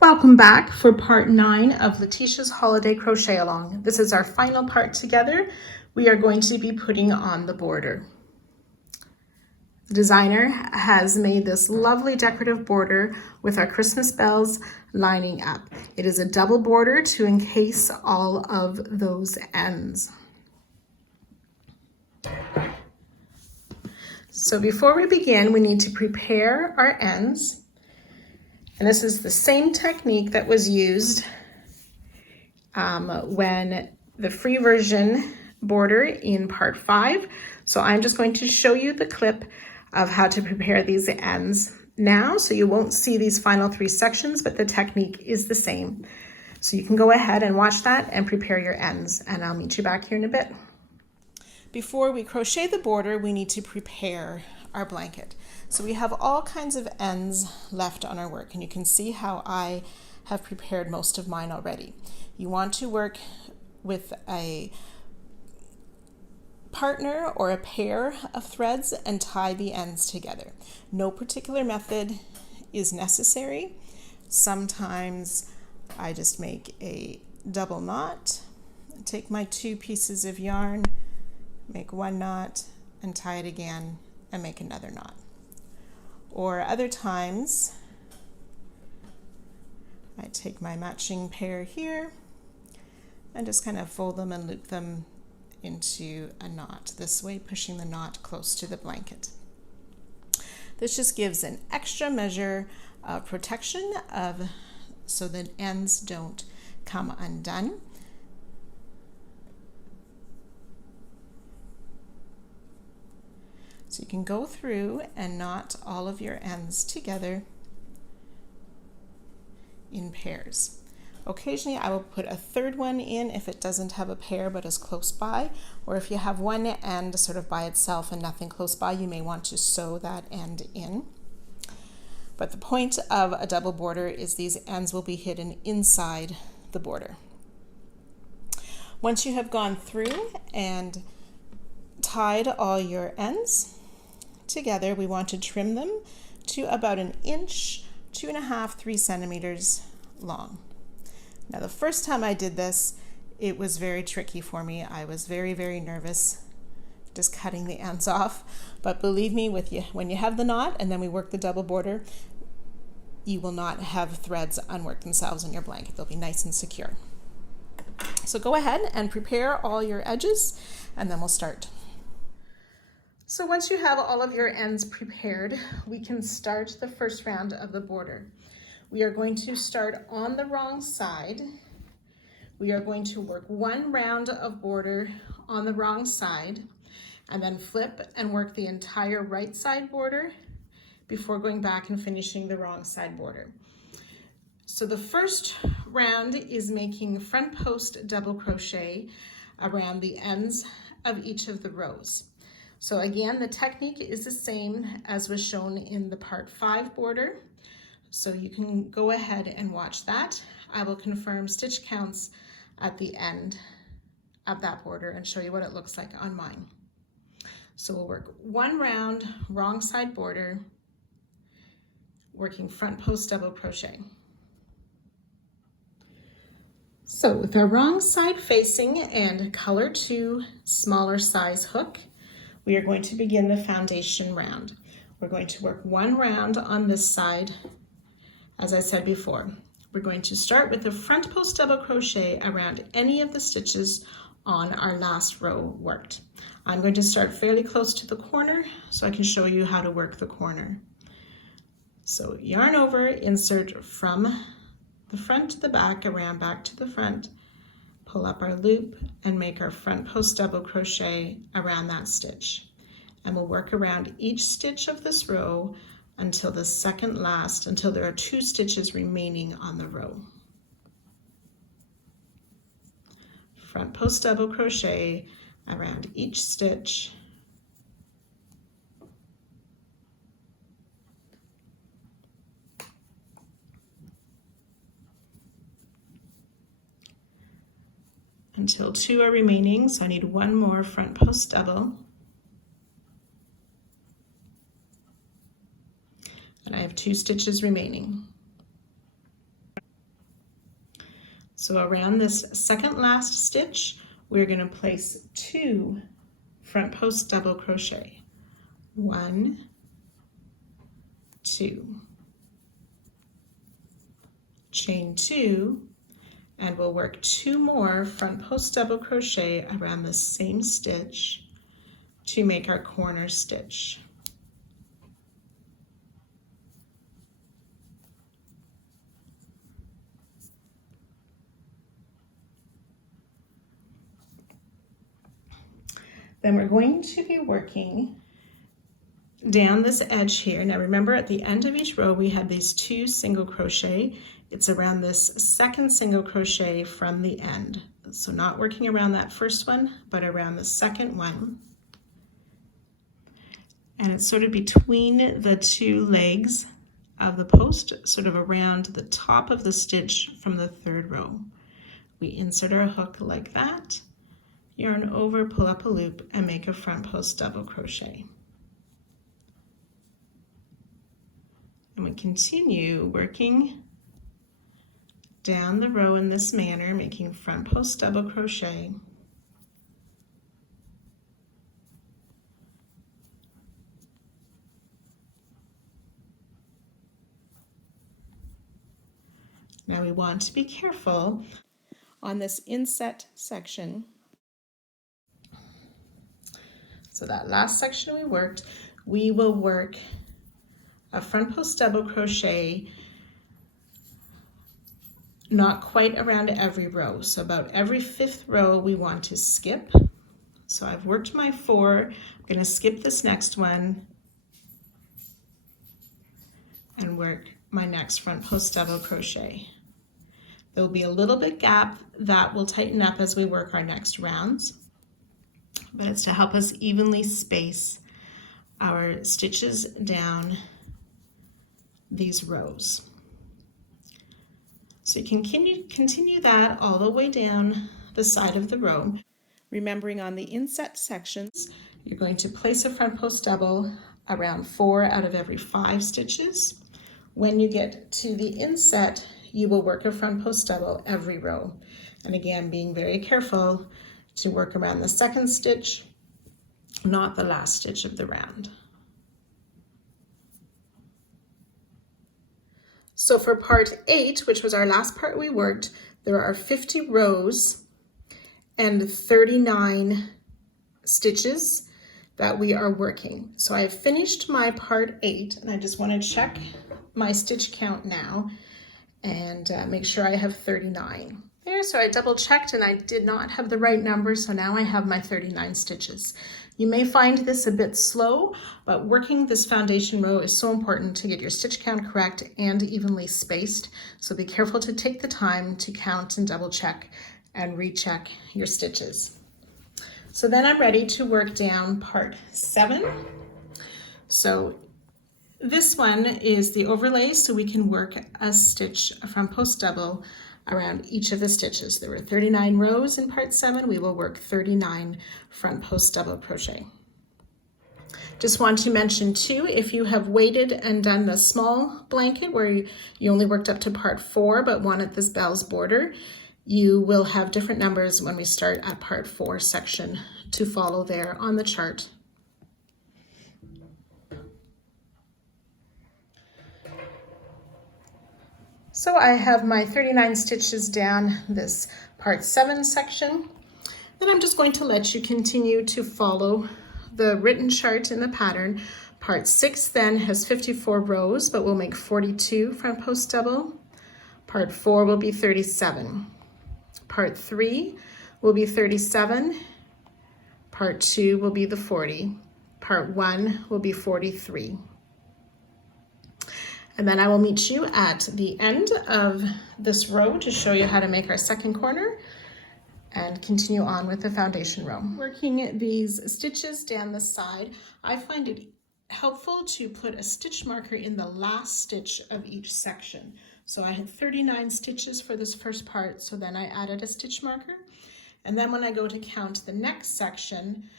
Welcome back for part 9 of Letitia's Holiday Crochet Along. This is our final part together. We are going to be putting on the border. The designer has made this lovely decorative border with our Christmas bells lining up. It is a double border to encase all of those ends. So before we begin, we need to prepare our ends. And this is the same technique that was used when the free version border in part 5. So I'm just going to show you the clip of how to prepare these ends now. So you won't see these final 3 sections, but the technique is the same. So you can go ahead and watch that and prepare your ends, and I'll meet you back here in a bit. Before we crochet the border, we need to prepare our blanket. So we have all kinds of ends left on our work, and you can see how I have prepared most of mine already. You want to work with a partner or a pair of threads and tie the ends together. No particular method is necessary. Sometimes I just make a double knot, take my 2 pieces of yarn, make 1 knot and tie it again and make another knot. Or other times I take my matching pair here and just kind of fold them and loop them into a knot, this way pushing the knot close to the blanket. This just gives an extra measure of protection so the ends don't come undone. So you can go through and knot all of your ends together in pairs. Occasionally I will put a third one in if it doesn't have a pair but is close by, or if you have one end sort of by itself and nothing close by, you may want to sew that end in. But the point of a double border is these ends will be hidden inside the border. Once you have gone through and tied all your ends together, we want to trim them to about 1 inch, 2.5, 3 centimeters long. Now the first time I did this, it was very tricky for me. I was very, very nervous just cutting the ends off. But believe me, when you have the knot and then we work the double border, you will not have threads unwork themselves in your blanket. They'll be nice and secure. So go ahead and prepare all your edges and then we'll start. So once you have all of your ends prepared, we can start the first round of the border. We are going to start on the wrong side. We are going to work 1 round of border on the wrong side and then flip and work the entire right side border before going back and finishing the wrong side border. So the first round is making front post double crochet around the ends of each of the rows. So again, the technique is the same as was shown in the part 5 border. So you can go ahead and watch that. I will confirm stitch counts at the end of that border and show you what it looks like on mine. So we'll work 1 round, wrong side border, working front post double crochet. So with our wrong side facing and color 2 smaller size hook, we are going to begin the foundation round. We're going to work 1 round on this side. As I said before, we're going to start with the front post double crochet around any of the stitches on our last row worked. I'm going to start fairly close to the corner so I can show you how to work the corner. So yarn over, insert from the front to the back, around back to the front, pull up our loop and make our front post double crochet around that stitch. And we'll work around each stitch of this row until the second last, until there are 2 stitches remaining on the row. Front post double crochet around each stitch. Until 2 are remaining, so I need 1 more front post double. And I have 2 stitches remaining. So around this second last stitch, we're going to place 2 front post double crochet. 1, 2. Chain 2, and we'll work 2 more front post double crochet around the same stitch to make our corner stitch. Then we're going to be working down this edge here. Now remember, at the end of each row we have these 2 single crochet. It's around this second single crochet from the end. So not working around that first one, but around the second one. And it's sort of between the 2 legs of the post, sort of around the top of the stitch from the 3rd row. We insert our hook like that, yarn over, pull up a loop, and make a front post double crochet. And we continue working down the row in this manner, making front post double crochet. Now we want to be careful on this inset section. So that last section we worked, we will work a front post double crochet not quite around every row. So about every 5th row we want to skip. So I've worked my 4, I'm going to skip this next one and work my next front post double crochet. There will be a little bit gap that will tighten up as we work our next rounds, but it's to help us evenly space our stitches down these rows. So you can continue that all the way down the side of the row. Remembering on the inset sections, you're going to place a front post double around 4 out of every 5 stitches. When you get to the inset, you will work a front post double every row. And again, being very careful to work around the 2nd stitch, not the last stitch of the round. So for part 8, which was our last part we worked, there are 50 rows and 39 stitches that we are working. So I have finished my part 8, and I just want to check my stitch count now and make sure I have 39. There, so I double checked and I did not have the right number, so now I have my 39 stitches. You may find this a bit slow, but working this foundation row is so important to get your stitch count correct and evenly spaced. So be careful to take the time to count and double check and recheck your stitches. So then I'm ready to work down part 7. So this one is the overlay, so we can work a stitch from post double around each of the stitches. There were 39 rows in part 7. We will work 39 front post double crochet. Just want to mention too, if you have waited and done the small blanket where you only worked up to part 4 but wanted this bell's border, you will have different numbers when we start at part 4 section to follow there on the chart. So I have my 39 stitches down this part 7 section. Then I'm just going to let you continue to follow the written chart in the pattern. Part 6 then has 54 rows, but we'll make 42 front post double. Part 4 will be 37. Part 3 will be 37. Part 2 will be the 40. Part 1 will be 43. And then I will meet you at the end of this row to show you how to make our second corner and continue on with the foundation row. Working these stitches down the side, I find it helpful to put a stitch marker in the last stitch of each section. So I had 39 stitches for this first part, so then I added a stitch marker. And then when I go to count the next section,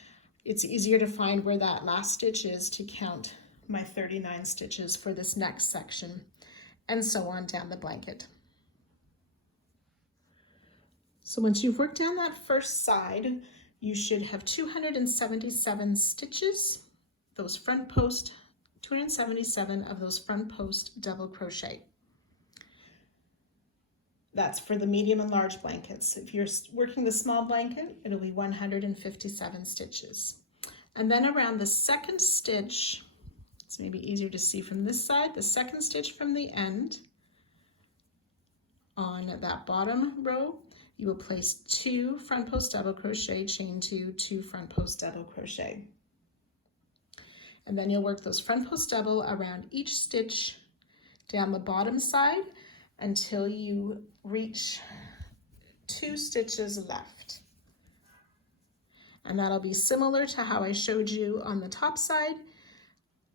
it's easier to find where that last stitch is to count my 39 stitches for this next section, and so on down the blanket. So once you've worked down that first side, you should have 277 stitches, those front post, 277 of those front post double crochet. That's for the medium and large blankets. If you're working the small blanket, it'll be 157 stitches. And then around the second stitch, it's maybe easier to see from this side, the second stitch from the end, on that bottom row, you will place 2 front post double crochet, chain 2, 2 front post double crochet. And then you'll work those front post double around each stitch down the bottom side until you reach 2 stitches left. And that'll be similar to how I showed you on the top side.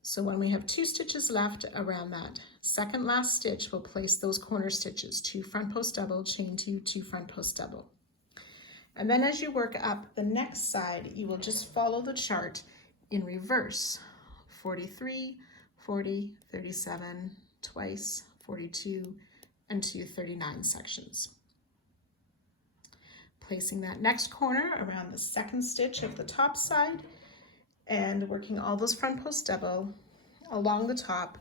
So when we have 2 stitches left around that second last stitch, we'll place those corner stitches, 2 front post double, chain 2, 2 front post double. And then as you work up the next side, you will just follow the chart in reverse. 43, 40, 37, twice, 42, and 2 39 sections. Placing that next corner around the second stitch of the top side and working all those front post double along the top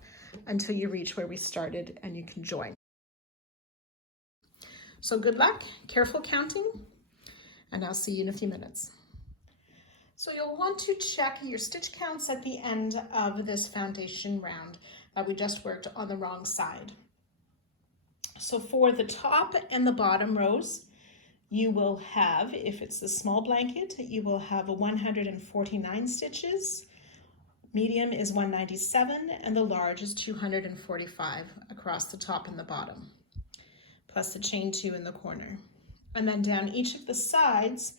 until you reach where we started and you can join. So good luck, careful counting, and I'll see you in a few minutes. So you'll want to check your stitch counts at the end of this foundation round that we just worked on the wrong side. So for the top and the bottom rows, you will have, if it's the small blanket, you will have 149 stitches, medium is 197, and the large is 245 across the top and the bottom, plus the chain 2 in the corner. And then down each of the sides,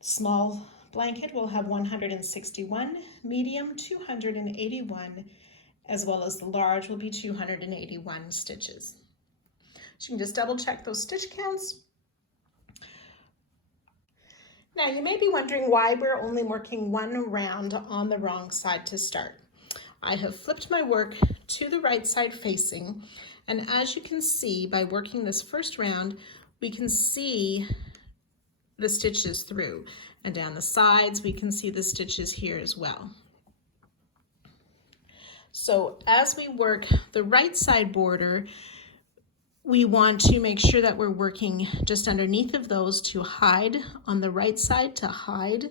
small blanket will have 161, medium 281, as well as the large will be 281 stitches. So you can just double check those stitch counts. Now you may be wondering why we're only working one round on the wrong side to start. I have flipped my work to the right side facing, and as you can see by working this first round, we can see the stitches through, and down the sides we can see the stitches here as well. So as we work the right side border, we want to make sure that we're working just underneath of those to hide on the right side, to hide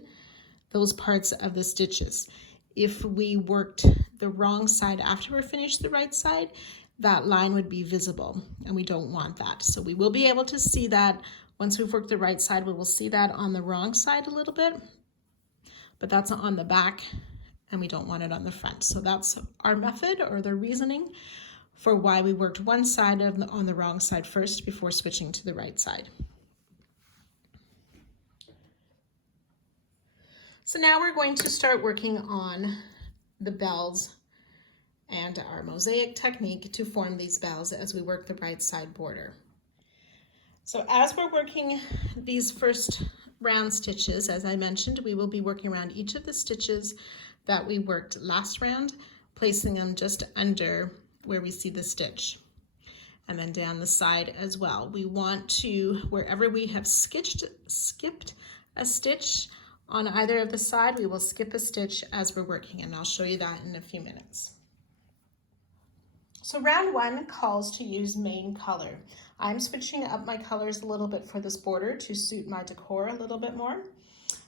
those parts of the stitches. If we worked the wrong side after we're finished the right side, that line would be visible, and we don't want that. So we will be able to see that once we've worked the right side. We will see that on the wrong side a little bit, but that's on the back and we don't want it on the front. So that's our method, or the reasoning for why we worked one side on the wrong side first before switching to the right side. So now we're going to start working on the bells and our mosaic technique to form these bells as we work the right side border. So as we're working these first round stitches, as I mentioned, we will be working around each of the stitches that we worked last round, placing them just under where we see the stitch, and then down the side as well. We want to, wherever we have skipped a stitch on either of the side, we will skip a stitch as we're working, and I'll show you that in a few minutes. So round 1 calls to use main color. I'm switching up my colors a little bit for this border to suit my decor a little bit more.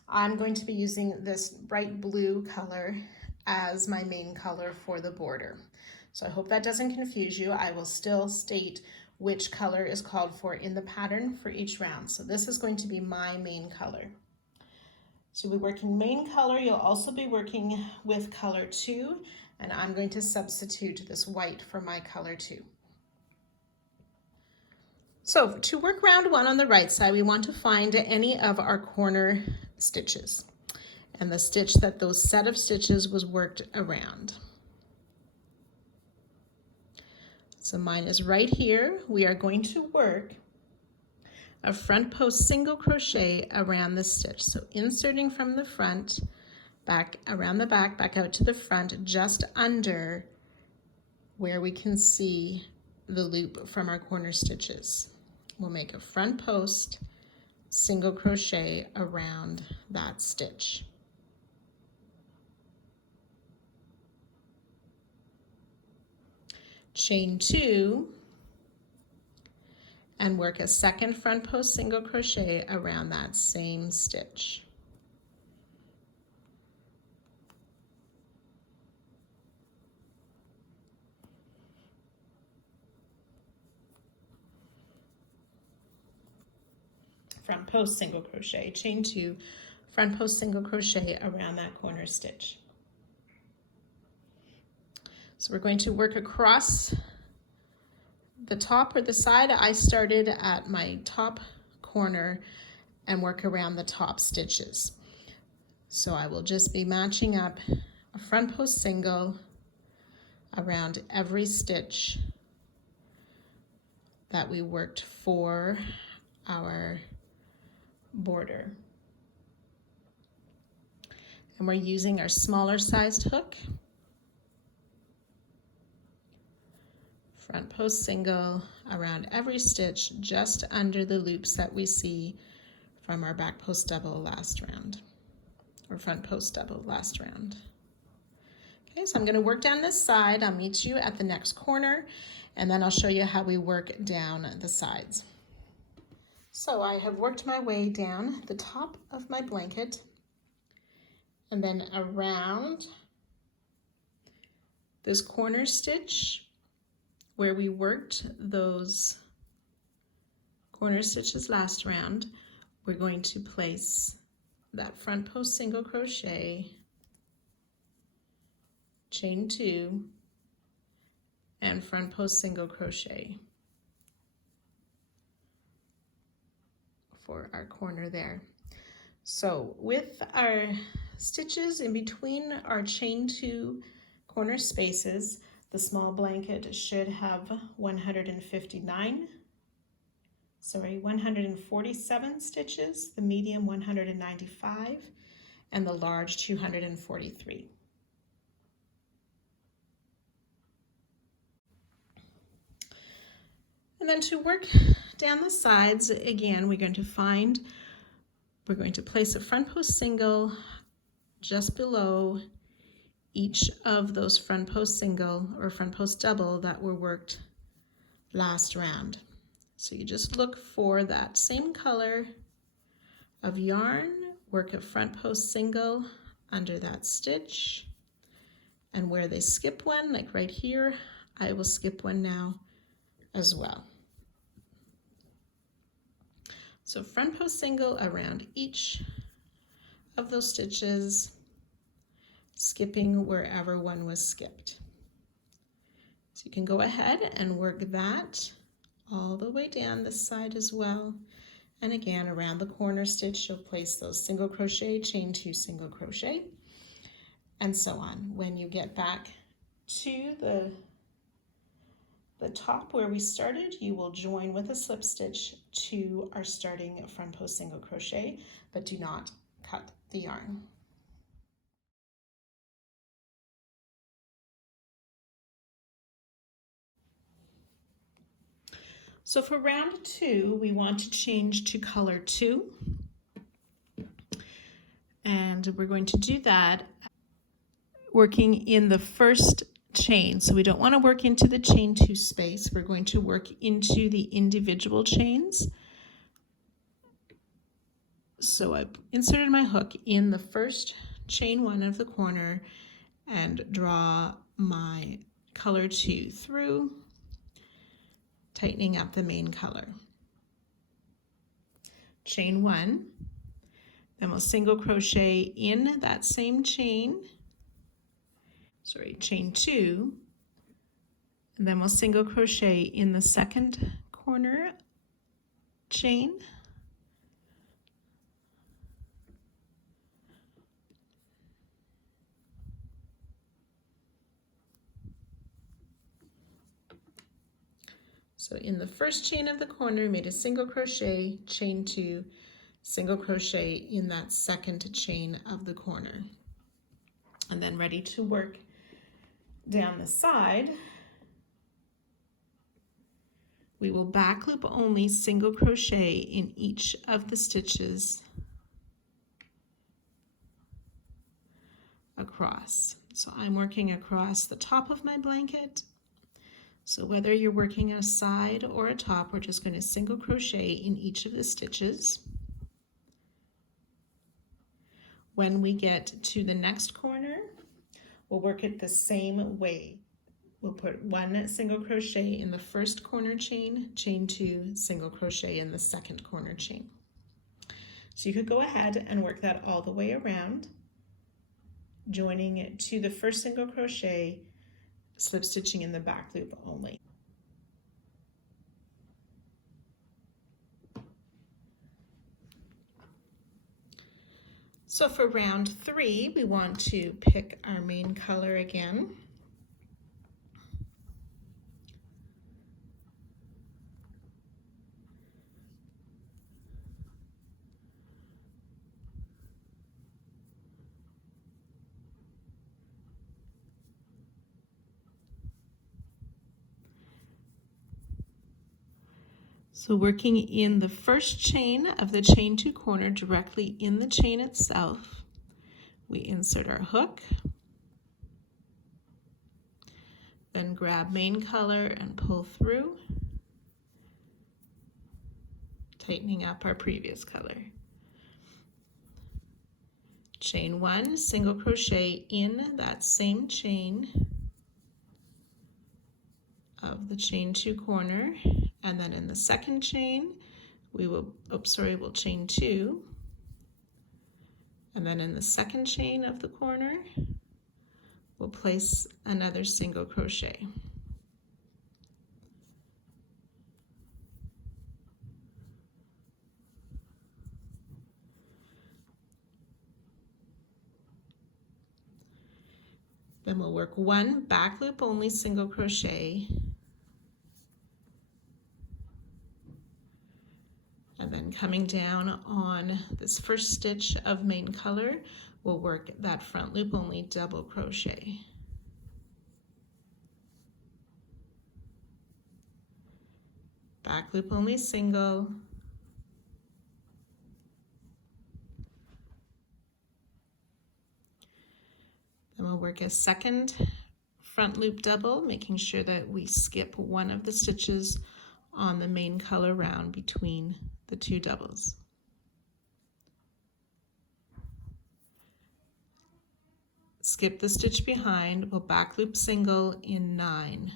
I'm going to be using this bright blue color as my main color for the border. So I hope that doesn't confuse you. I will still state which color is called for in the pattern for each round. So this is going to be my main color. So we're working main color. You'll also be working with color 2, and I'm going to substitute this white for my color 2. So to work round 1 on the right side, we want to find any of our corner stitches and the stitch that those set of stitches was worked around. So mine is right here. We are going to work a front post single crochet around the stitch. So inserting from the front, back around the back out to the front, just under where we can see the loop from our corner stitches. We'll make a front post single crochet around that stitch. Chain 2 and work a second front post single crochet around that same stitch. Front post single crochet, chain 2, front post single crochet around that corner stitch. So we're going to work across the top or the side. I started at my top corner and work around the top stitches. So I will just be matching up a front post single around every stitch that we worked for our border. And we're using our smaller sized hook. Front post single around every stitch just under the loops that we see from our back post double last round, or front post double last round. Okay, so I'm going to work down this side. I'll meet you at the next corner, and then I'll show you how we work down the sides. So I have worked my way down the top of my blanket and then around this corner stitch where we worked those corner stitches last round. We're going to place that front post single crochet, chain 2, and front post single crochet for our corner there. So with our stitches in between our chain 2 corner spaces, the small blanket should have 147 stitches, the medium 195, and the large 243. And then to work down the sides, again, we're going to place a front post single just below each of those front post single or front post double that were worked last round. So you just look for that same color of yarn, work a front post single under that stitch, and where they skip one, like right here, I will skip one now as well. So front post single around each of those stitches, skipping wherever one was skipped. So you can go ahead and work that all the way down this side as well. And again, around the corner stitch, you'll place those single crochet, chain 2 single crochet, and so on. When you get back to the top where we started, you will join with a slip stitch to our starting front post single crochet, but do not cut the yarn. So for round 2, we want to change to color 2. And we're going to do that working in the first chain. So we don't want to work into the chain 2 space. We're going to work into the individual chains. So I inserted my hook in the first chain 1 of the corner and draw my color 2 through, tightening up the main color. Chain 1, then we'll single crochet in that same chain, chain 2, and then we'll single crochet in the second corner chain, so in the first chain of the corner, we made a single crochet, chain 2, single crochet in that second chain of the corner. And then ready to work down the side, We will back loop only single crochet in each of the stitches across. So I'm working across the top of my blanket. So whether you're working a side or a top, we're just going to single crochet in each of the stitches. When we get to the next corner, we'll work it the same way. We'll put one single crochet in the first corner chain, chain two, single crochet in the second corner chain. So you could go ahead and work that all the way around, joining it to the first single crochet, slip stitching in the back loop only. So for round 3, we want to pick our main color again. So working in the first chain of the chain 2 corner directly in the chain itself, we insert our hook, then grab main color and pull through, tightening up our previous color. Chain 1, single crochet in that same chain of the chain 2 corner, and then in the second chain we'll chain 2, and then in the second chain of the corner we'll place another single crochet. Then we'll work one back loop only single crochet, and then coming down on this first stitch of main color, we'll work that front loop only double crochet. Back loop only single, then we'll work a second front loop double, making sure that we skip one of the stitches on the main color round between the 2 doubles. Skip the stitch behind, we'll back loop single in 9.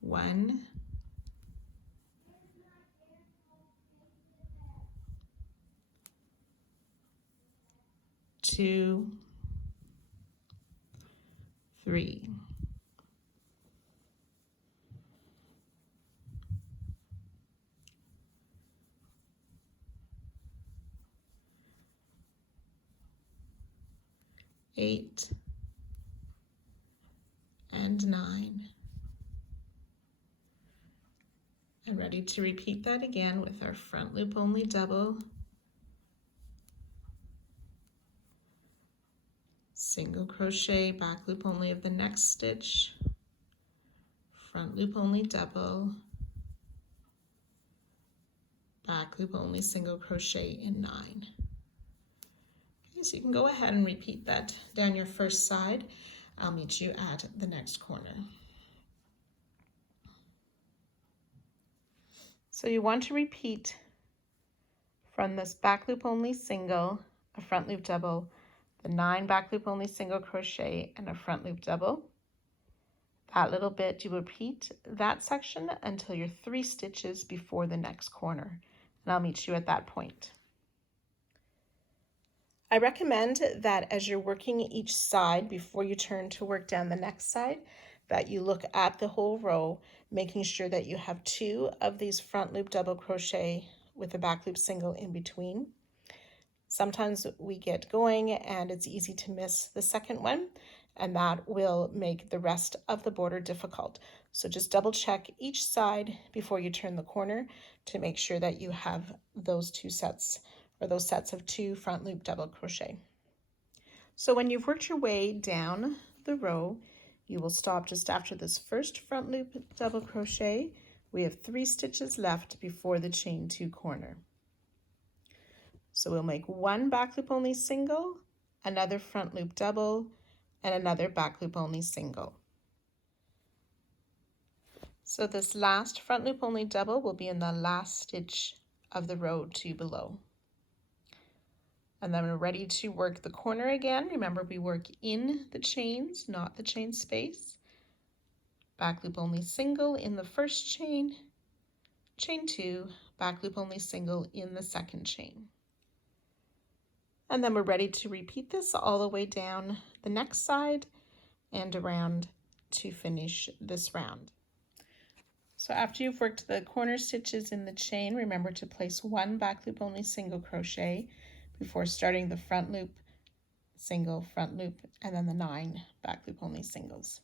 1, 2, 3. 8 and 9. And ready to repeat that again with our front loop only double, single crochet, back loop only of the next stitch, front loop only double, back loop only single crochet in 9. Okay, so you can go ahead and repeat that down your first side. I'll meet you at the next corner. So you want to repeat from this back loop only single, a front loop double, the 9 back loop only single crochet, and a front loop double. That little bit, you repeat that section until you're 3 stitches before the next corner, and I'll meet you at that point. I recommend that as you're working each side before you turn to work down the next side, that you look at the whole row, making sure that you have 2 of these front loop double crochet with a back loop single in between. Sometimes we get going and it's easy to miss the second one, and that will make the rest of the border difficult. So just double check each side before you turn the corner to make sure that you have those 2 sets, or those sets of 2 front loop double crochet. So when you've worked your way down the row, you will stop just after this first front loop double crochet, We have 3 stitches left before the chain 2 corner. So we'll make 1 back loop only single, another front loop double, and another back loop only single. So this last front loop only double will be in the last stitch of the row 2 below. And then we're ready to work the corner again. Remember, we work in the chains, not the chain space. Back loop only single in the first chain, chain 2, back loop only single in the second chain. And then we're ready to repeat this all the way down the next side and around to finish this round. So after you've worked the corner stitches in the chain, remember to place 1 back loop only single crochet before starting the front loop, single, front loop, and then the 9 back loop only singles.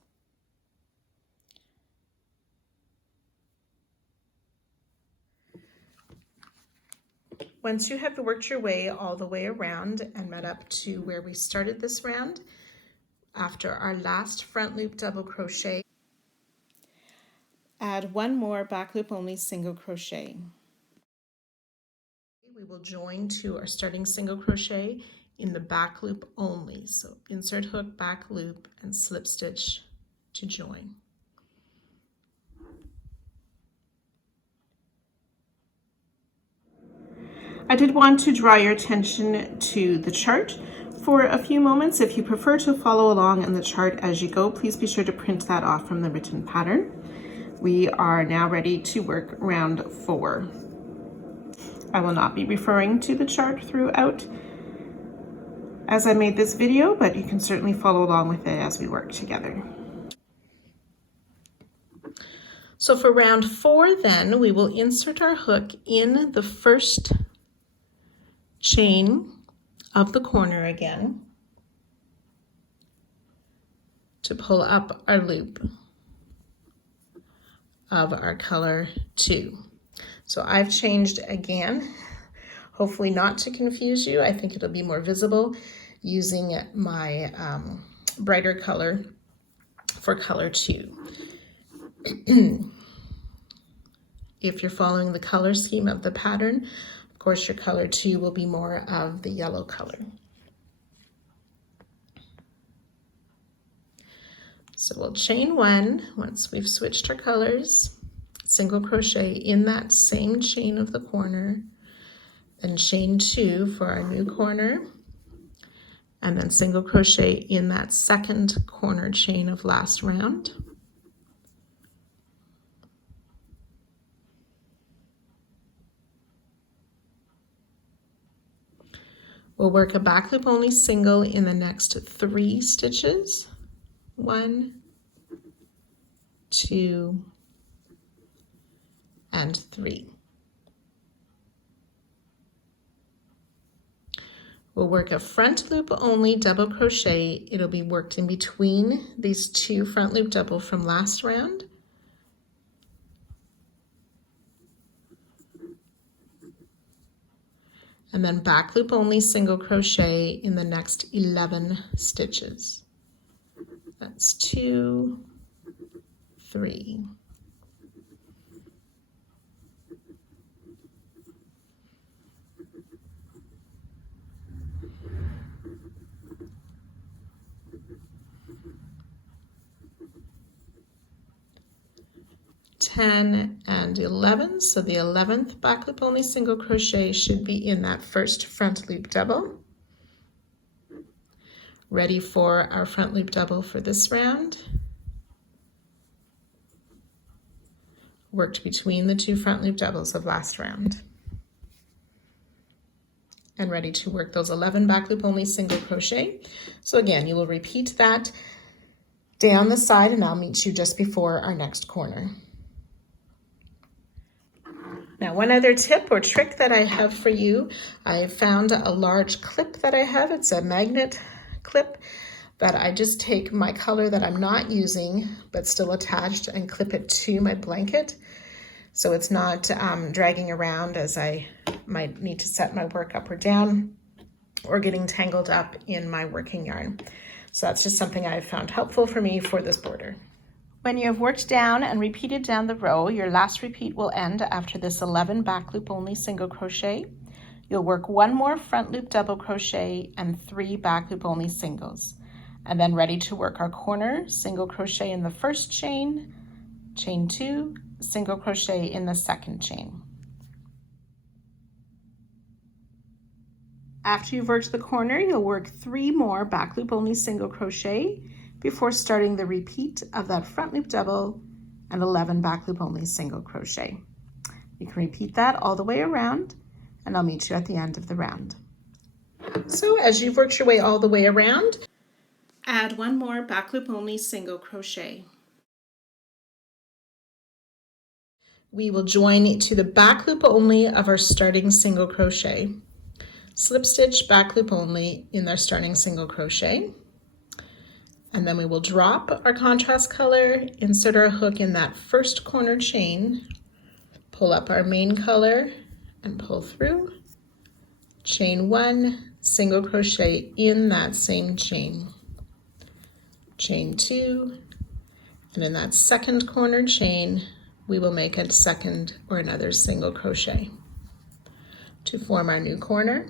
Once you have worked your way all the way around and met up to where we started this round, after our last front loop double crochet, add 1 more back loop only single crochet. We will join to our starting single crochet in the back loop only. So insert hook, back loop, and slip stitch to join. I did want to draw your attention to the chart for a few moments. If you prefer to follow along in the chart as you go, please be sure to print that off from the written pattern. We are now ready to work round 4. I will not be referring to the chart throughout as I made this video, but you can certainly follow along with it as we work together. So for round 4 then, we will insert our hook in the first chain of the corner again to pull up our loop of our color 2. So I've changed again, hopefully not to confuse you. I think it'll be more visible using my brighter color for color 2. If you're following the color scheme of the pattern, of course your color 2 will be more of the yellow color. So we'll chain 1 once we've switched our colors, single crochet in that same chain of the corner, then chain 2 for our new corner, and then single crochet in that second corner chain of last round. We'll work a back loop only single in the next 3 stitches. 1, 2, and 3. We'll work a front loop only double crochet. It'll be worked in between these 2 front loop double from last round. And then back loop only single crochet in the next 11 stitches. That's 2, 3. $10 and 11, so the 11th back loop only single crochet should be in that first front loop double. Ready for our front loop double for this round. Worked between the 2 front loop doubles of last round. And ready to work those 11 back loop only single crochet. So again, you will repeat that down the side and I'll meet you just before our next corner. Now, one other tip or trick that I have for you, I found a large clip that I have. It's a magnet clip that I just take my color that I'm not using but still attached and clip it to my blanket. So it's not dragging around as I might need to set my work up or down or getting tangled up in my working yarn. So that's just something I've found helpful for me for this border. When you have worked down and repeated down the row, your last repeat will end after this 11 back loop only single crochet. You'll work one more front loop double crochet and 3 back loop only singles. And then ready to work our corner, single crochet in the first chain, chain 2, single crochet in the second chain. After you've worked the corner, you'll work 3 more back loop only single crochet before starting the repeat of that front loop double and 11 back loop only single crochet. You can repeat that all the way around, and I'll meet you at the end of the round. So as you've worked your way all the way around, add 1 more back loop only single crochet. We will join to the back loop only of our starting single crochet. Slip stitch, back loop only in our starting single crochet. And then we will drop our contrast color, insert our hook in that first corner chain, pull up our main color and pull through, chain 1, single crochet in that same chain, chain 2, and in that second corner chain, we will make a second or another single crochet to form our new corner.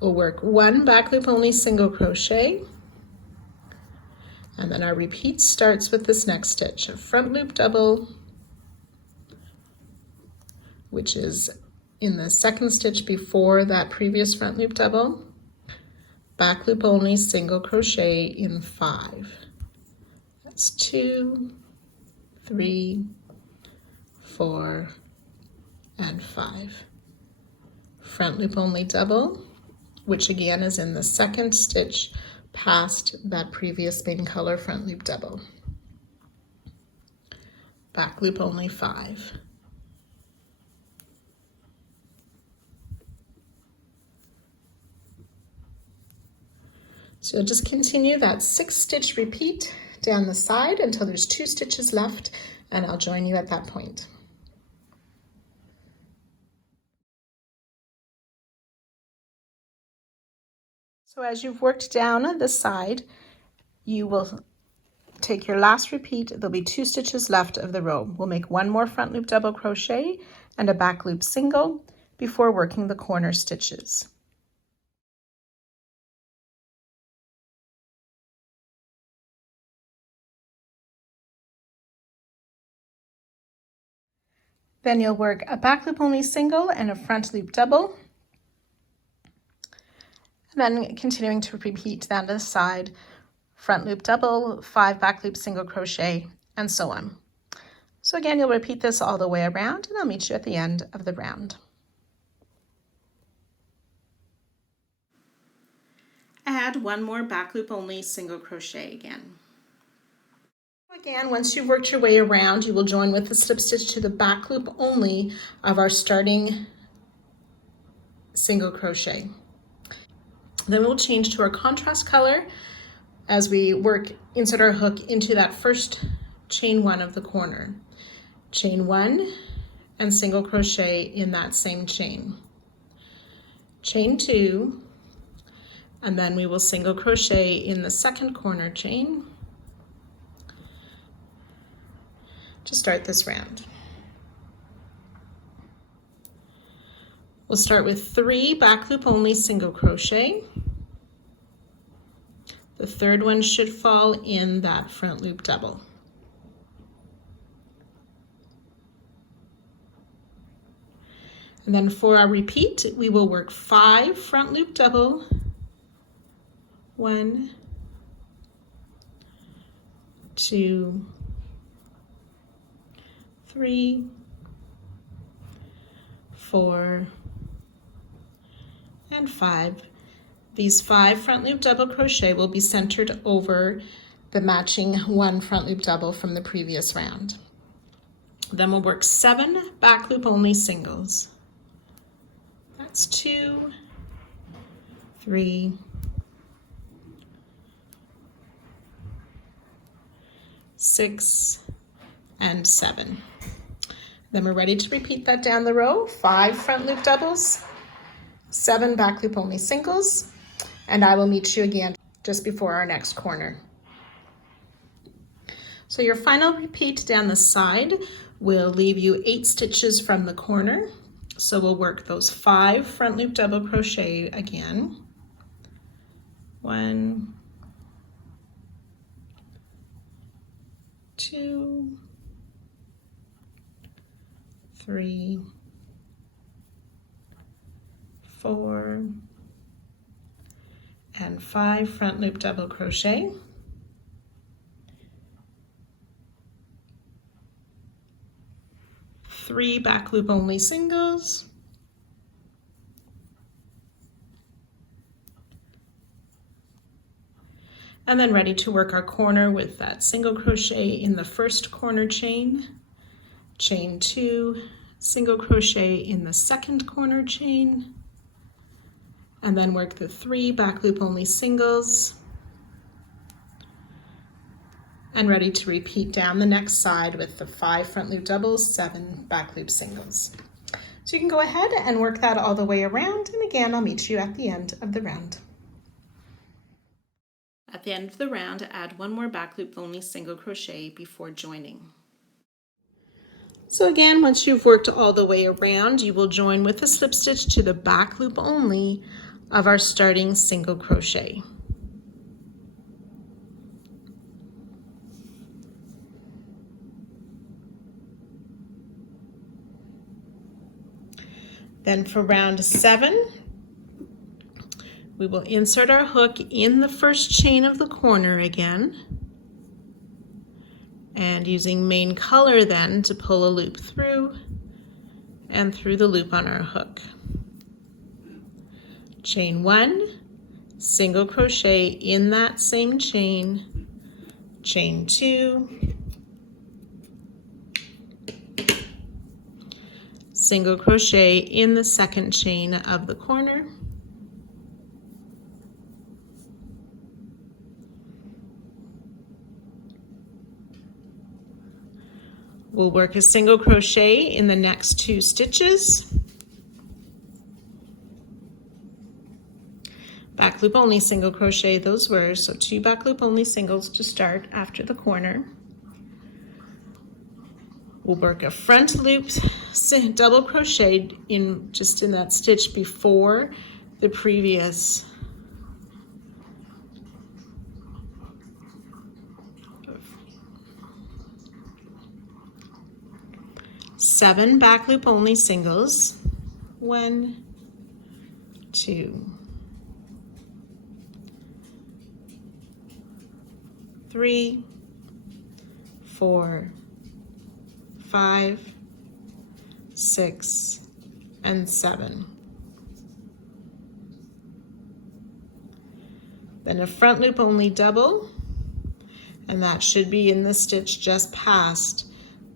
We'll work 1 back loop only single crochet, and then our repeat starts with this next stitch, a front loop double, which is in the second stitch before that previous front loop double, back loop only single crochet in 5. That's 2, 3, 4, and 5. Front loop only double, which again is in the second stitch past that previous main color front loop double. Back loop only 5. So you'll just continue that 6-stitch repeat down the side until there's 2 stitches left, and I'll join you at that point. So as you've worked down the side, you will take your last repeat. There'll be 2 stitches left of the row. We'll make 1 more front loop double crochet and a back loop single before working the corner stitches. Then you'll work a back loop only single and a front loop double. And then continuing to repeat down to the side, front loop double, 5 back loop single crochet, and so on. So again, you'll repeat this all the way around, and I'll meet you at the end of the round. Add 1 more back loop only single crochet again. Again, once you've worked your way around, you will join with the slip stitch to the back loop only of our starting single crochet. Then we'll change to our contrast color as we insert our hook into that first chain 1 of the corner. Chain 1 and single crochet in that same chain. Chain 2, and then we will single crochet in the second corner chain to start this round. We'll start with 3 back loop only single crochet. The third one should fall in that front loop double. And then for our repeat, we will work 5 front loop double, 1, 2, 3, 4, and 5. These 5 front loop double crochet will be centered over the matching 1 front loop double from the previous round. Then we'll work 7 back loop only singles. That's 2, 3, 6, and 7. Then we're ready to repeat that down the row. 5 front loop doubles, 7 back loop only singles, and I will meet you again just before our next corner. So your final repeat down the side will leave you 8 stitches from the corner. So we'll work those 5 front loop double crochet again. 1, 2, 3, 4, and 5 front loop double crochet. Three back loop only singles, and then ready to work our corner with that single crochet in the first corner chain, chain 2, single crochet in the second corner chain, and then work the 3 back loop only singles, and ready to repeat down the next side with the 5 front loop doubles, 7 back loop singles. So you can go ahead and work that all the way around, and again I'll meet you at the end of the round. At the end of the round, add 1 more back loop only single crochet before joining. So again, once you've worked all the way around, you will join with a slip stitch to the back loop only of our starting single crochet. Then for round 7, we will insert our hook in the first chain of the corner again, and using main color then to pull a loop through and through the loop on our hook. Chain 1, single crochet in that same chain, chain 2, single crochet in the second chain of the corner, we'll work a single crochet in the next 2 stitches, back loop only single crochet those were, so 2 back loop only singles to start after the corner. We'll work a front loop double crochet in just in that stitch before the previous seven back loop only singles. 1, 2, 3, 4, 5, 6, and 7. Then a front loop only double, and that should be in the stitch just past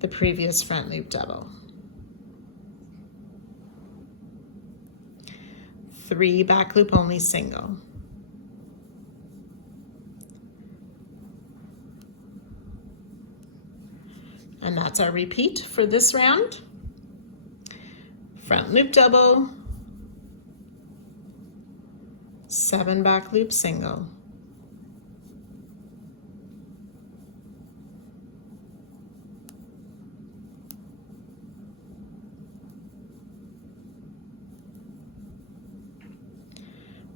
the previous front loop double. 3 back loop only single. And that's our repeat for this round. Front loop double, 7 back loop single.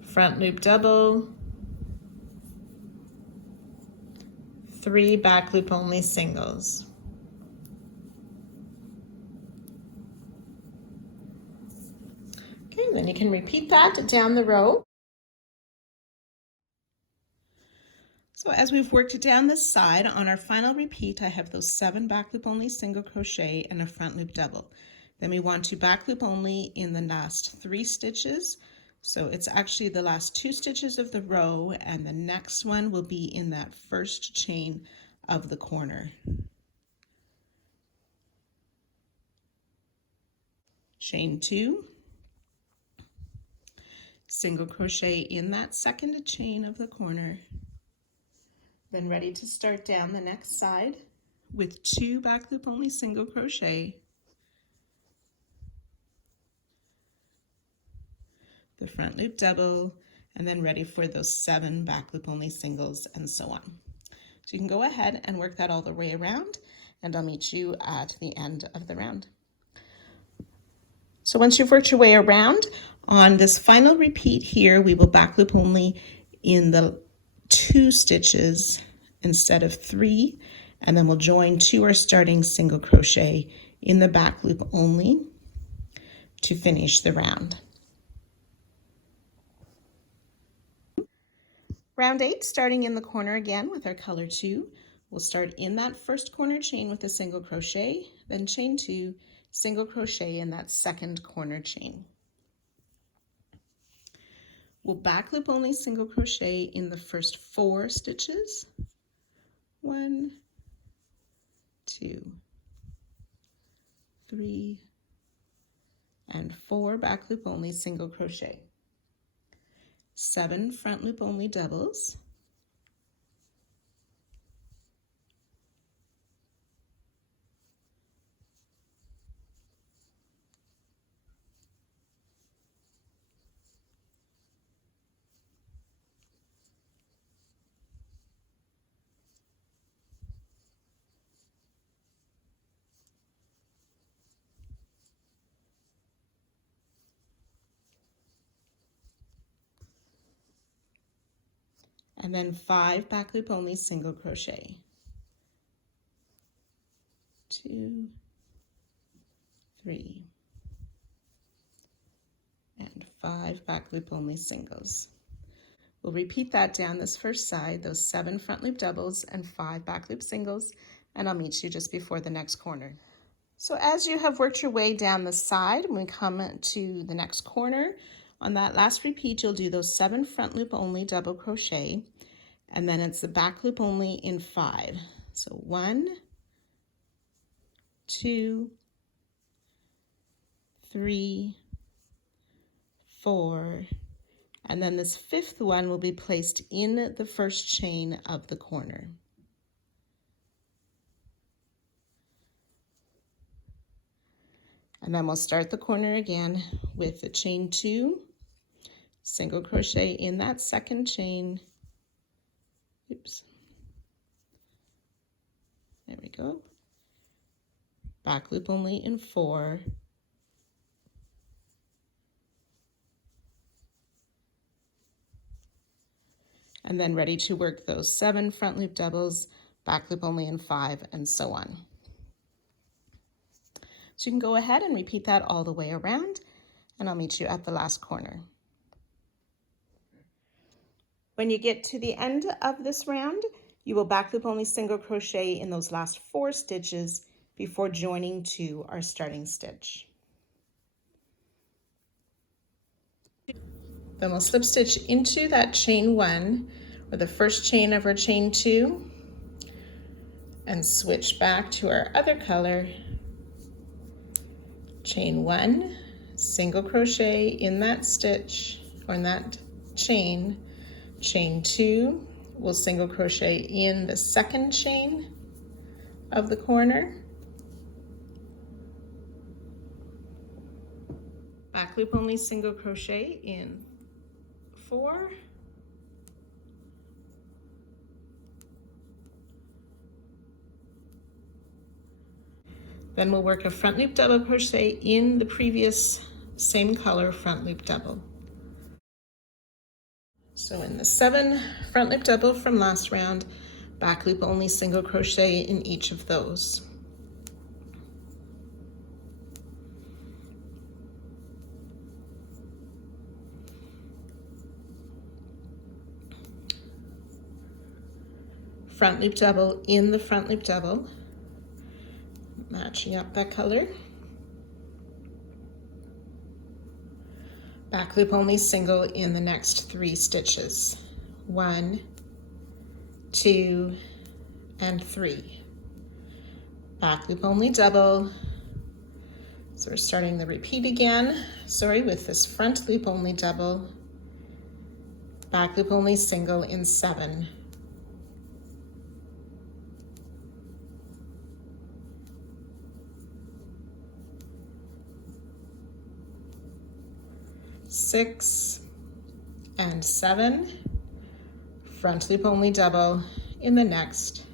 Front loop double, 3 back loop only singles. Okay, then you can repeat that down the row. So as we've worked down this side, on our final repeat, I have those 7 back loop only single crochet and a front loop double. Then we want to back loop only in the last 3 stitches. So it's actually the last 2 stitches of the row, and the next one will be in that first chain of the corner. Chain 2, single crochet in that second chain of the corner. Then ready to start down the next side with 2 back loop only single crochet, the front loop double, and then ready for those 7 back loop only singles, and so on. So you can go ahead and work that all the way around, and I'll meet you at the end of the round. So once you've worked your way around, on this final repeat here, we will back loop only in the 2 stitches instead of 3, and then we'll join to our starting single crochet in the back loop only to finish the round. Round 8, starting in the corner again with our color 2, we'll start in that first corner chain with a single crochet, then chain 2, single crochet in that second corner chain. We'll back loop only single crochet in the first 4 stitches. 1, 2, 3, and 4 back loop only single crochet. 7 front loop only doubles. And then 5 back loop only single crochet. 2, 3, and 5 back loop only singles. We'll repeat that down this first side, those 7 front loop doubles and 5 back loop singles, and I'll meet you just before the next corner. So as you have worked your way down the side, when we come to the next corner, on that last repeat, you'll do those 7 front loop only double crochet, and then it's the back loop only in 5. So 1, 2, 3, 4, and then this 5th one will be placed in the first chain of the corner. And then we'll start the corner again with the chain 2, single crochet in that second chain. Oops. There we go. Back loop only in 4. And then ready to work those 7 front loop doubles, back loop only in 5, and so on. So you can go ahead and repeat that all the way around, and I'll meet you at the last corner. When you get to the end of this round, you will back loop only single crochet in those last 4 stitches before joining to our starting stitch. Then we'll slip stitch into that chain 1 or the first chain of our chain 2 and switch back to our other color. Chain 1, single crochet in that stitch or in that chain. Chain 2, we'll single crochet in the second chain of the corner. Back loop only single crochet in 4. Then we'll work a front loop double crochet in the previous same color front loop double. So in the 7 front loop double from last round, back loop only single crochet in each of those. Front loop double in the front loop double, matching up that color. Back loop only single in the next 3 stitches. 1, 2, and 3. Back loop only double. So we're starting the repeat again, with this front loop only double, back loop only single in 7. 6 and 7, front loop only double in the next,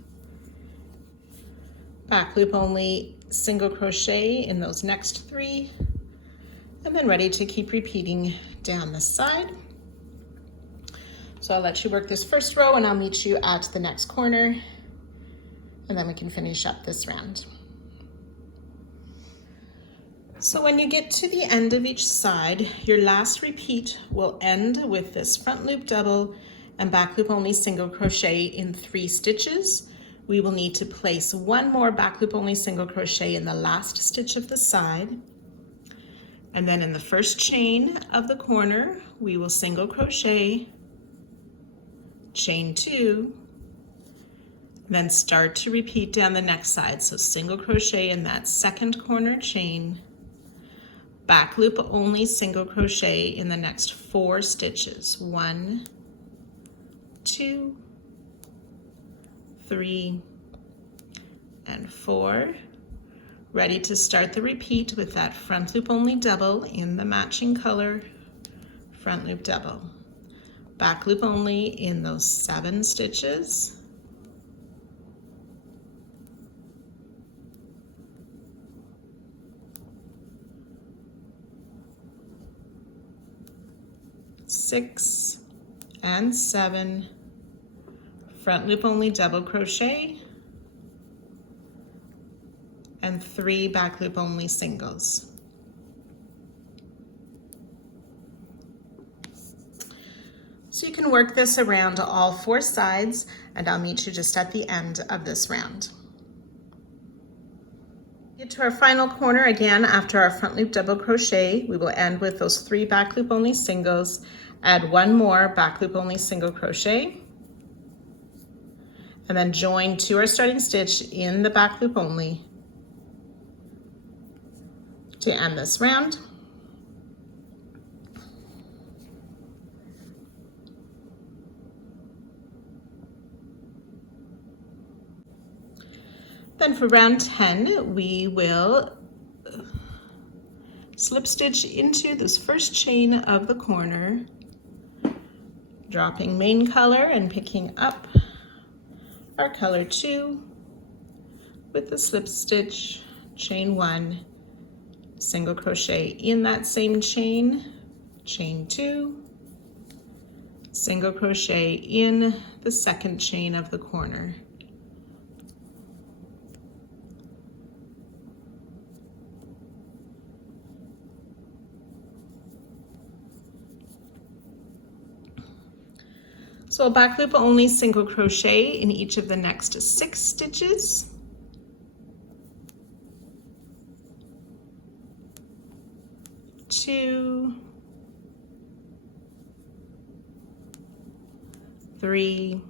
back loop only single crochet in those next 3, and then ready to keep repeating down the side. So I'll let you work this first row and I'll meet you at the next corner, and then we can finish up this round. So when you get to the end of each side, your last repeat will end with this front loop double and back loop only single crochet in 3 stitches. We will need to place 1 more back loop only single crochet in the last stitch of the side. And then in the first chain of the corner, we will single crochet, chain 2, then start to repeat down the next side. So single crochet in that second corner chain, back loop only single crochet in the next 4 stitches. 1, 2, 3, and 4. Ready to start the repeat with that front loop only double in the matching color, front loop double. Back loop only in those 7 stitches. Six and 7, front loop only double crochet, and 3 back loop only singles. So you can work this around all 4 sides, and I'll meet you just at the end of this round. Get to our final corner again. After our front loop double crochet, we will end with those 3 back loop only singles, add 1 more back loop only single crochet, and then join to our starting stitch in the back loop only to end this round. Then for round 10, we will slip stitch into this first chain of the corner, dropping main color and picking up our color 2 with the slip stitch, chain 1, single crochet in that same chain, chain 2, single crochet in the second chain of the corner. So a back loop only single crochet in each of the next 6 stitches. Two, 3,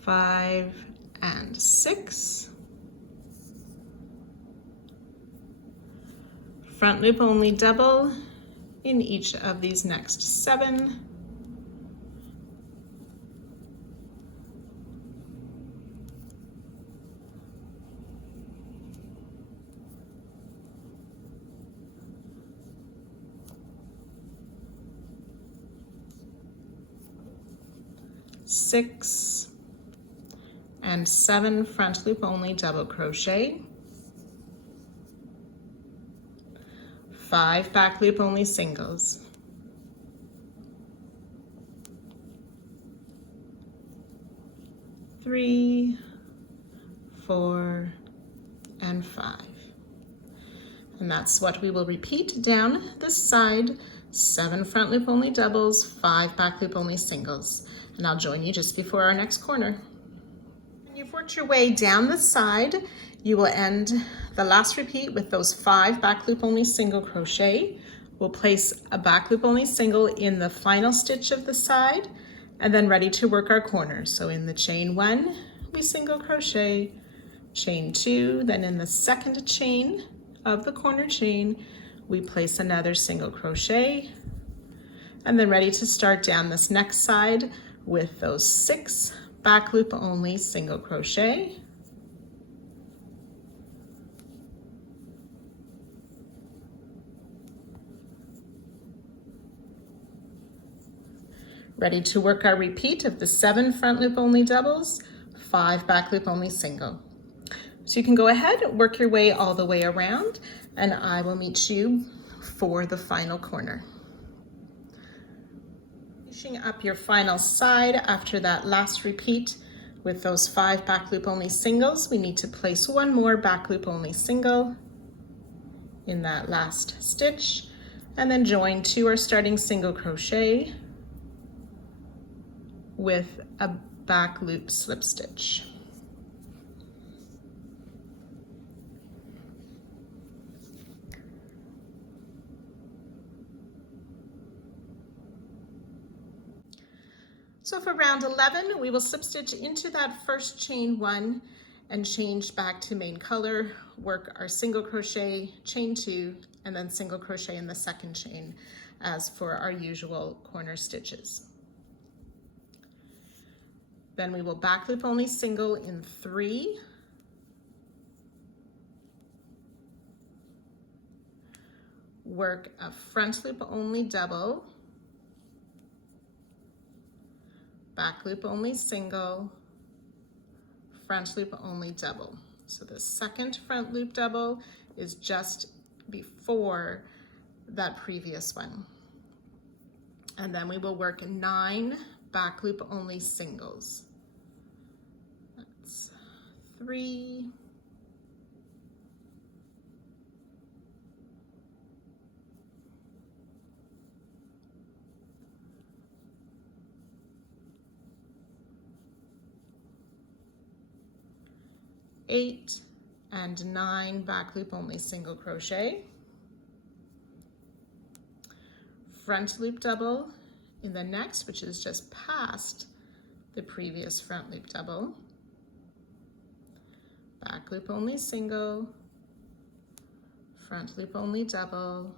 5, and 6. Front loop only double in each of these next 7. Six and 7 front loop only double crochet, 5 back loop only singles, 3, 4, and 5. And that's what we will repeat down this side. 7 front loop only doubles, 5 back loop only singles. And I'll join you just before our next corner. When you've worked your way down the side, you will end the last repeat with those 5 back loop only single crochet. We'll place a back loop only single in the final stitch of the side, and then ready to work our corners. So in the chain 1, we single crochet, chain 2, then in the second chain of the corner chain, we place another single crochet, and then ready to start down this next side with those 6 back loop only single crochet, Ready to work our repeat of the 7 front loop only doubles, 5 back loop only single. So you can go ahead, work your way all the way around, and I will meet you for the final corner. Finishing up your final side after that last repeat with those 5 back loop only singles, we need to place one more back loop only single in that last stitch, and then join to our starting single crochet with a back loop slip stitch. So for round 11, we will slip stitch into that first chain 1 and change back to main color, work our single crochet, chain 2, and then single crochet in the second chain as for our usual corner stitches. Then we will back loop only single in 3, work a front loop only double, back loop only single, front loop only double. So the second front loop double is just before that previous one. And then we will work 9 back loop only singles. That's 3, 8 and 9 back loop only single crochet, front loop double in the next, which is just past the previous front loop double, back loop only single, front loop only double,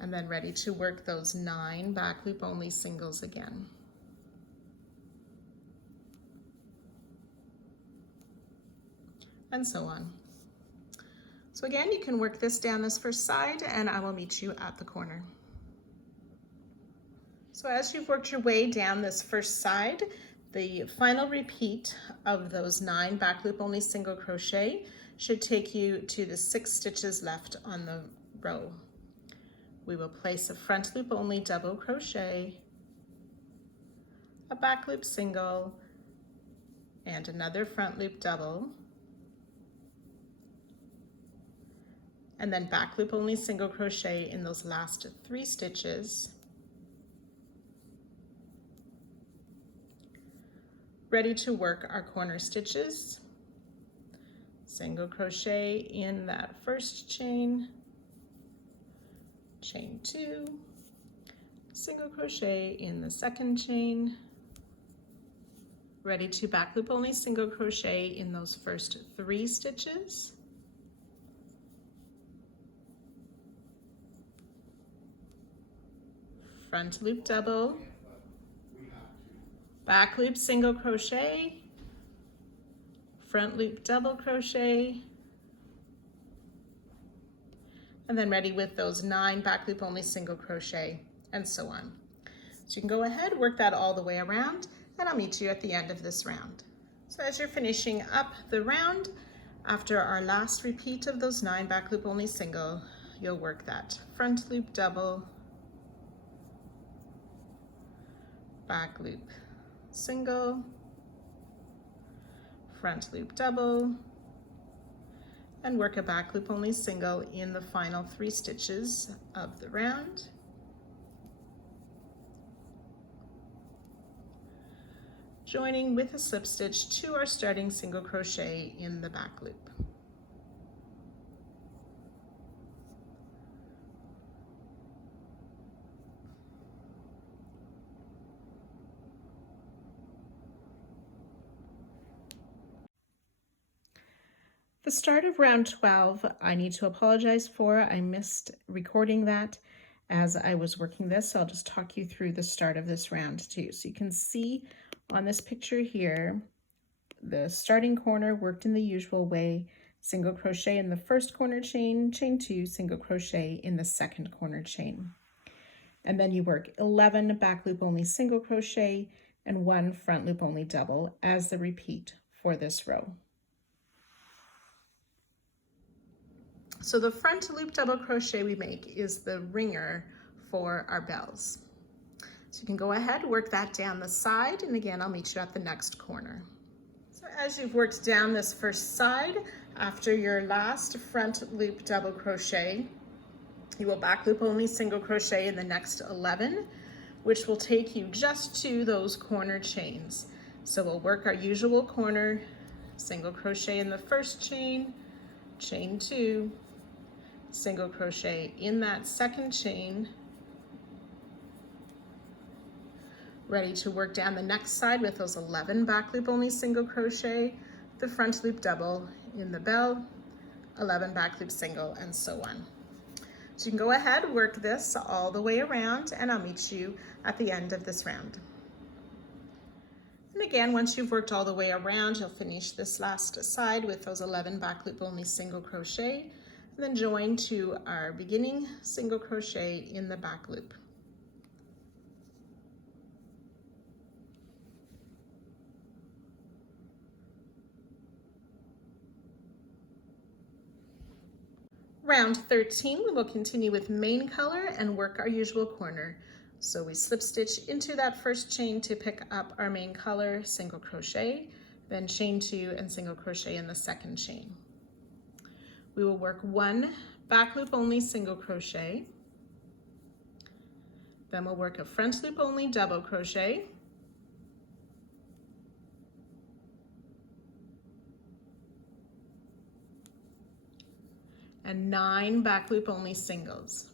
and then ready to work those 9 back loop only singles again. And so on. So again, you can work this down this first side and I will meet you at the corner. So as you've worked your way down this first side, the final repeat of those 9 back loop only single crochet should take you to the 6 stitches left on the row. We will place a front loop only double crochet, a back loop single, and another front loop double, and then back loop only single crochet in those last 3 stitches. Ready to work our corner stitches. Single crochet in that first chain, chain 2, single crochet in the second chain, ready to back loop only single crochet in those first 3 stitches, front loop double, back loop single crochet, front loop double crochet, and then ready with those 9 back loop only single crochet, and so on. So you can go ahead, work that all the way around, and I'll meet you at the end of this round. So as you're finishing up the round, after our last repeat of those 9 back loop only single, you'll work that front loop double, back loop single, front loop double, and work a back loop only single in the final 3 stitches of the round. Joining with a slip stitch to our starting single crochet in the back loop. The start of round 12, I need to apologize for. I missed recording that as I was working this. So I'll just talk you through the start of this round too. So you can see on this picture here, the starting corner worked in the usual way, single crochet in the first corner chain, chain 2, single crochet in the second corner chain. And then you work 11 back loop only single crochet and 1 front loop only double as the repeat for this row. So the front loop double crochet we make is the ringer for our bells. So you can go ahead, work that down the side, and again, I'll meet you at the next corner. So as you've worked down this first side, after your last front loop double crochet, you will back loop only single crochet in the next 11, which will take you just to those corner chains. So we'll work our usual corner, single crochet in the first chain, chain 2, single crochet in that second chain, ready to work down the next side with those 11 back loop only single crochet, the front loop double in the bell, 11 back loop single, and so on. So you can go ahead, work this all the way around, and I'll meet you at the end of this round. And again, once you've worked all the way around, you'll finish this last side with those 11 back loop only single crochet, and then join to our beginning single crochet in the back loop. Round 13, we will continue with main color and work our usual corner. So we slip stitch into that first chain to pick up our main color, single crochet, then chain 2 and single crochet in the second chain. We will work 1 back loop only single crochet, then we'll work a front loop only double crochet, and 9 back loop only singles.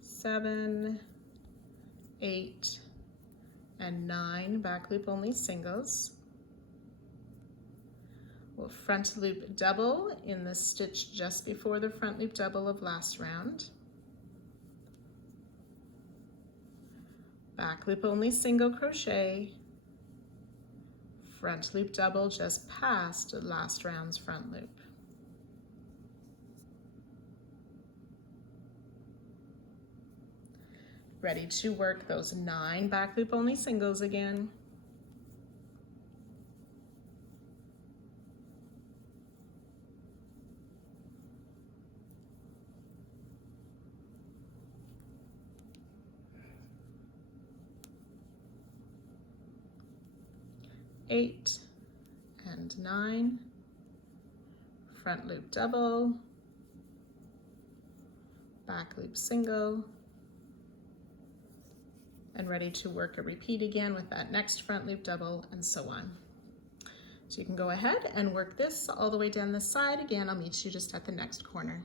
Seven, 8, and 9 back loop only singles. We'll front loop double in the stitch just before the front loop double of last round. Back loop only single crochet, front loop double just past last round's front loop. Ready to work those 9 back loop only singles again. Eight and 9, front loop double, back loop single, and ready to work a repeat again with that next front loop double, and so on. So you can go ahead and work this all the way down the side. Again, I'll meet you just at the next corner.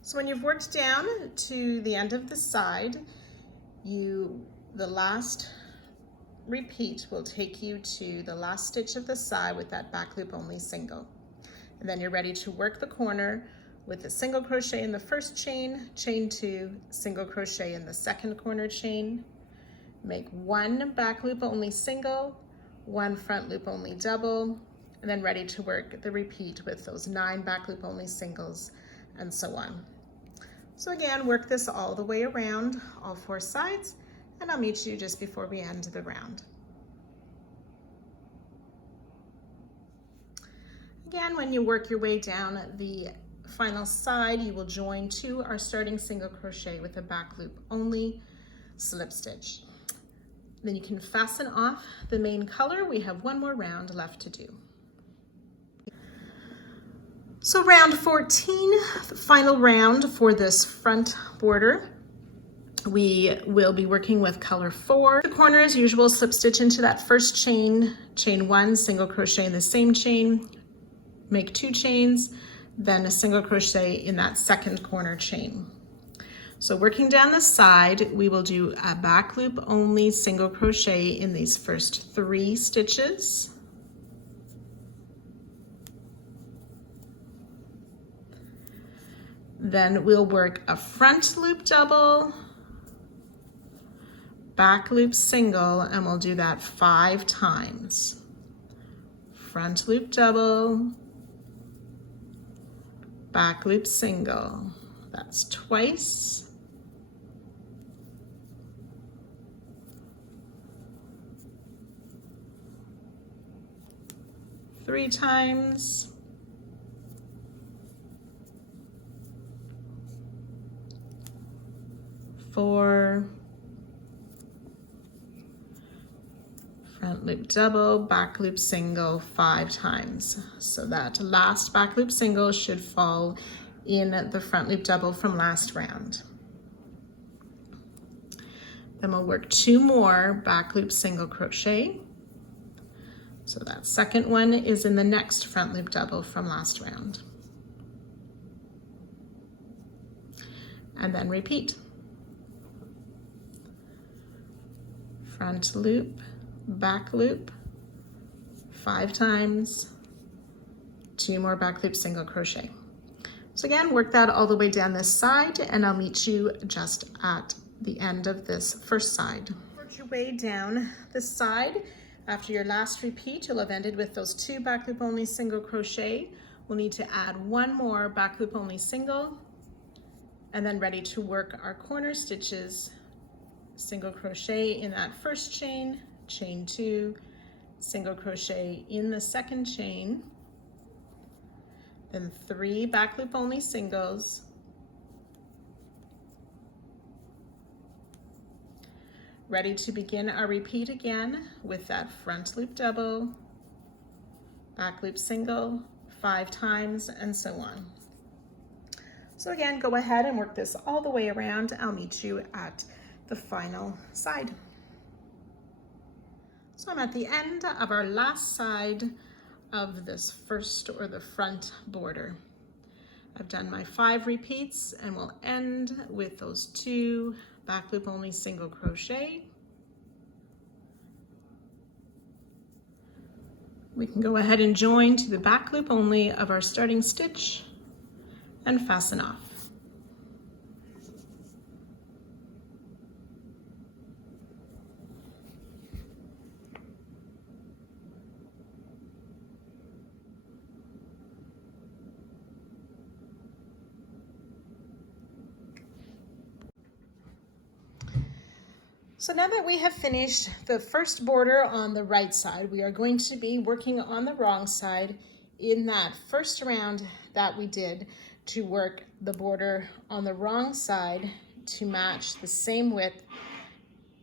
So when you've worked down to the end of the side, the last repeat will take you to the last stitch of the side with that back loop only single. And then you're ready to work the corner with a single crochet in the first chain, chain 2, single crochet in the second corner chain, make 1 back loop only single, 1 front loop only double, and then ready to work the repeat with those 9 back loop only singles, and so on. So again, work this all the way around, all 4 sides, and I'll meet you just before we end the round. Again, when you work your way down the final side, you will join to our starting single crochet with a back loop only slip stitch. Then you can fasten off the main color. We have 1 more round left to do. So round 14, the final round for this front border. We will be working with color 4. The corner as usual, slip stitch into that first chain, chain 1, single crochet in the same chain, make 2 chains, then a single crochet in that second corner chain. So working down the side, we will do a back loop only single crochet in these first 3 stitches. Then we'll work a front loop double, back loop single, and we'll do that 5 times. Front loop double, back loop single. That's twice. Three times. Four. Front loop double, back loop single 5 times. So that last back loop single should fall in the front loop double from last round. Then we'll work 2 more back loop single crochet. So that second one is in the next front loop double from last round. And then repeat. Front loop, back loop, 5 times, 2 more back loop single crochet. So again, work that all the way down this side, and I'll meet you just at the end of this first side. Work your way down this side. After your last repeat, you'll have ended with those 2 back loop only single crochet. We'll need to add 1 more back loop only single, and then ready to work our corner stitches. Single crochet in that first chain, chain 2, single crochet in the second chain, then 3 back loop only singles, ready to begin our repeat again with that front loop double, back loop single 5 times, and so on. So again, go ahead and work this all the way around. I'll meet you at the final side. So I'm at the end of our last side of this first or the front border. I've done my 5 repeats, and we'll end with those 2 back loop only single crochet. We can go ahead and join to the back loop only of our starting stitch and fasten off. So now that we have finished the first border on the right side, we are going to be working on the wrong side in that first round that we did to work the border on the wrong side to match the same width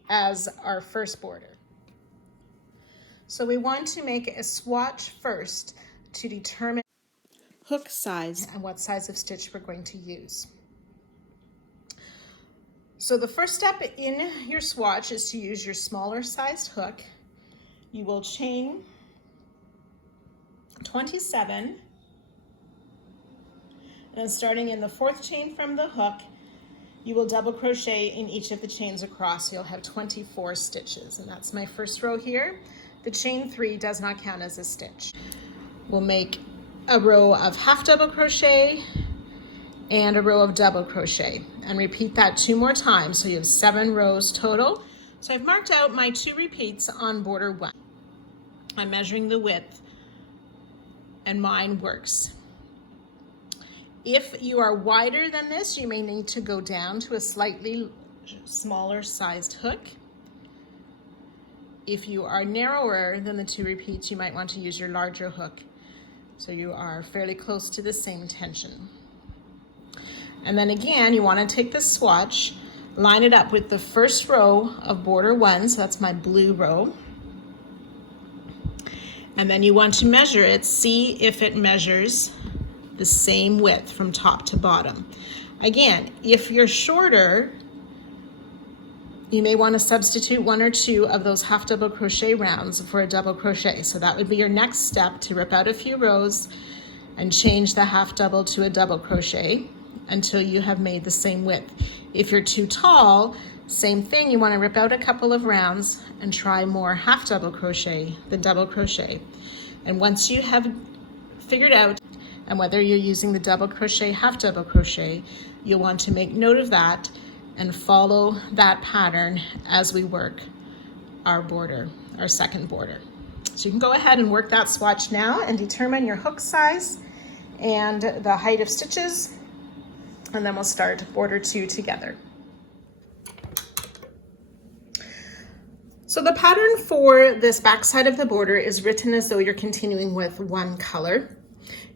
as our first border. So we want to make a swatch first to determine hook size and what size of stitch we're going to use. So the first step in your swatch is to use your smaller sized hook. You will chain 27, and then starting in the 4th chain from the hook, you will double crochet in each of the chains across. So you'll have 24 stitches, and that's my first row here. The chain 3 does not count as a stitch. We'll make a row of half double crochet and a row of double crochet, and repeat that 2 more times, so you have 7 rows total. So I've marked out my 2 repeats on border 1. I'm measuring the width, and mine works. If you are wider than this, you may need to go down to a slightly smaller sized hook. If you are narrower than the 2 repeats, you might want to use your larger hook, so you are fairly close to the same tension. And then again, you want to take this swatch, line it up with the first row of border 1, so that's my blue row. And then you want to measure it, see if it measures the same width from top to bottom. Again, if you're shorter, you may want to substitute 1 or 2 of those half double crochet rounds for a double crochet. So that would be your next step, to rip out a few rows and change the half double to a double crochet until you have made the same width. If you're too tall, same thing, you want to rip out a couple of rounds and try more half double crochet than double crochet. And once you have figured out and whether you're using the double crochet, half double crochet, you'll want to make note of that and follow that pattern as we work our border, our second border. So you can go ahead and work that swatch now and determine your hook size and the height of stitches, and then we'll start border 2 together. So the pattern for this back side of the border is written as though you're continuing with one color.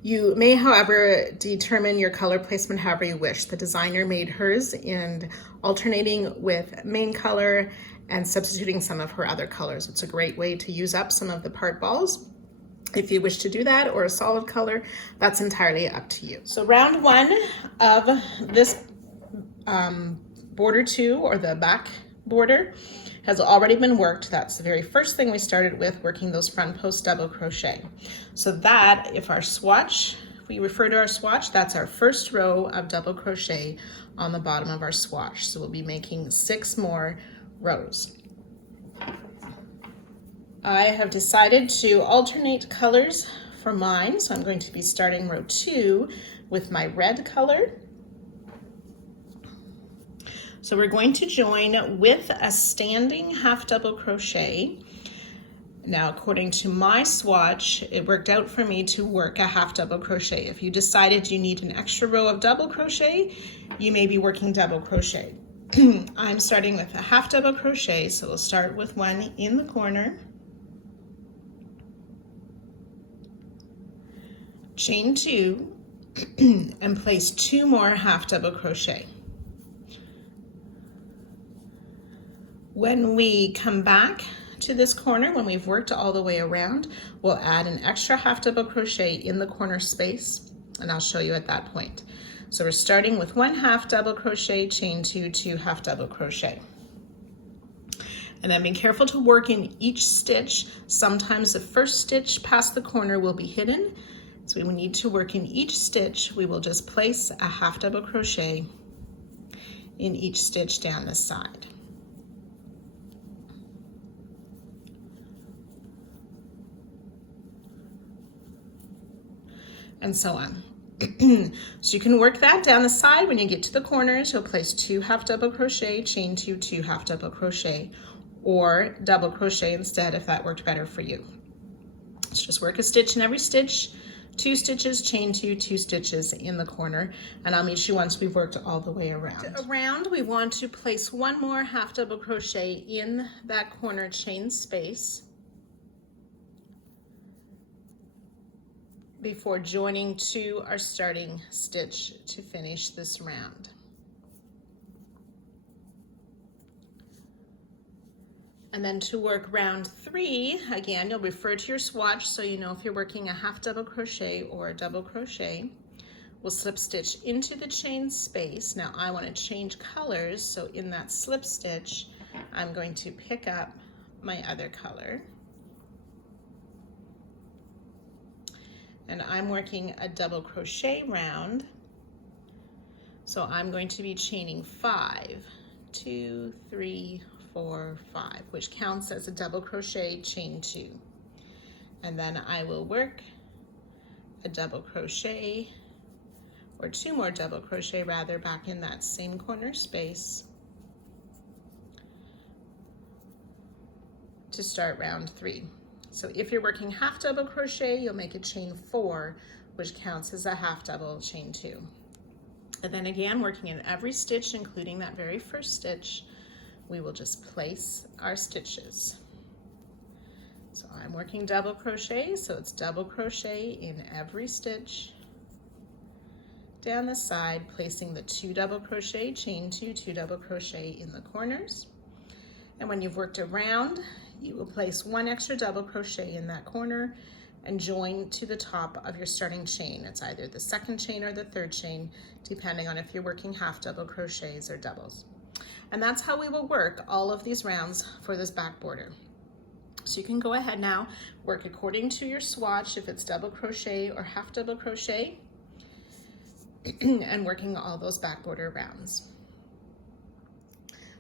You may, however, determine your color placement however you wish. The designer made hers in alternating with main color and substituting some of her other colors. It's a great way to use up some of the part balls. If you wish to do that, or a solid color, that's entirely up to you. So round 1 of this border 2, or the back border, has already been worked. That's the very first thing we started with, working those front post double crochet. So that, if we refer to our swatch, that's our first row of double crochet on the bottom of our swatch. So we'll be making 6 more rows. I have decided to alternate colors for mine, so I'm going to be starting row 2 with my red color. So we're going to join with a standing half double crochet. Now, according to my swatch, it worked out for me to work a half double crochet. If you decided you need an extra row of double crochet, you may be working double crochet. I'm starting with a half double crochet, so we'll start with one in the corner, chain 2, and place 2 more half double crochet. When we come back to this corner, when we've worked all the way around, we'll add an extra half double crochet in the corner space, and I'll show you at that point. So we're starting with 1 half double crochet, chain 2, 2 half double crochet. And then be careful to work in each stitch. Sometimes the first stitch past the corner will be hidden, so we need to work in each stitch. We will just place a half double crochet in each stitch down the side. And so on. So you can work that down the side. When you get to the corners, you'll place 2 half double crochet, chain 2, 2 half double crochet, or double crochet instead if that worked better for you. So just work a stitch in every stitch, 2 stitches, chain 2, 2 stitches in the corner, and I'll meet you once we've worked all the way around. We want to place 1 more half double crochet in that corner chain space before joining to our starting stitch to finish this round. And then to work round 3, again, you'll refer to your swatch so you know if you're working a half double crochet or a double crochet. We'll slip stitch into the chain space. Now I want to change colors, so in that slip stitch, I'm going to pick up my other color. And I'm working a double crochet round, so I'm going to be chaining 5, 2, 3, 4, 5, which counts as a double crochet, chain 2. And then I will work a double crochet, or 2 more double crochet rather, back in that same corner space to start round 3. So if you're working half double crochet, you'll make a chain 4, which counts as a half double, chain 2. And then again, working in every stitch, including that very first stitch, we will just place our stitches. So I'm working double crochet, so it's double crochet in every stitch down the side, placing the 2 double crochet, chain 2, 2 double crochet in the corners. And when you've worked around, you will place 1 extra double crochet in that corner and join to the top of your starting chain. It's either the second chain or the third chain, depending on if you're working half double crochets or doubles. And that's how we will work all of these rounds for this back border. So you can go ahead now, work according to your swatch, if it's double crochet or half double crochet, and working all those back border rounds.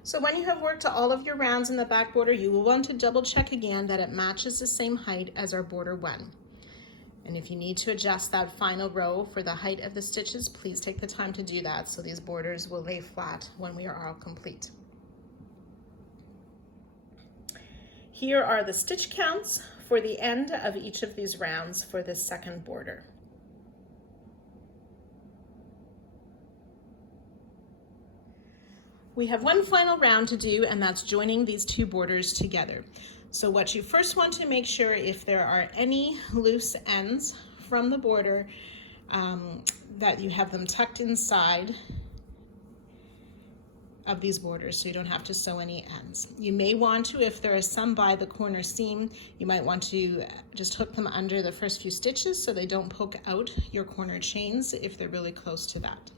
So when you have worked all of your rounds in the back border, you will want to double check again that it matches the same height as our border 1. And if you need to adjust that final row for the height of the stitches, please take the time to do that so these borders will lay flat when we are all complete. Here are the stitch counts for the end of each of these rounds for this second border. We have one final round to do, and that's joining these two borders together. So what you first want to make sure, if there are any loose ends from the border, that you have them tucked inside of these borders so you don't have to sew any ends. You may want to, if there is some by the corner seam, you might want to just hook them under the first few stitches so they don't poke out your corner chains if they're really close to that.